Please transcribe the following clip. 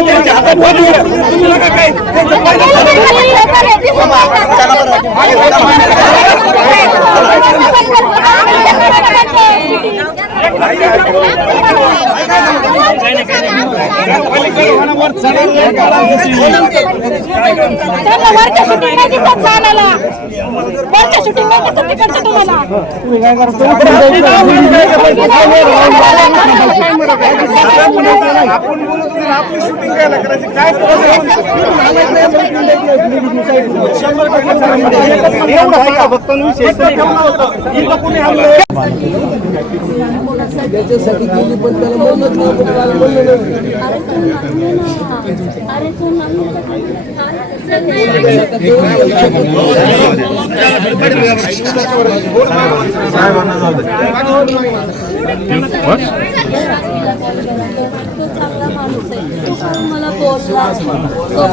त्यांच्या हातात. तुम्ही नका काय? त्यांचं त्यांना वरच्या शूटिंग नाही दिसत जाण्याला वरच्या शूटिंग नाही दिसत तुम्हाला. आपण बोलत आपली शूटिंग काय करायची काय त्याच्यासाठी गेली पण त्याला म्हणत त्याला नाही. चांगला माणूस आहे मला बोलला